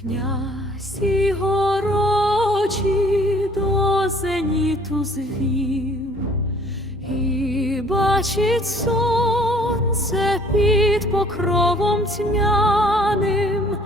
Князь і горочі до зеніту звів, і бачить сонце під покровом тьмяним,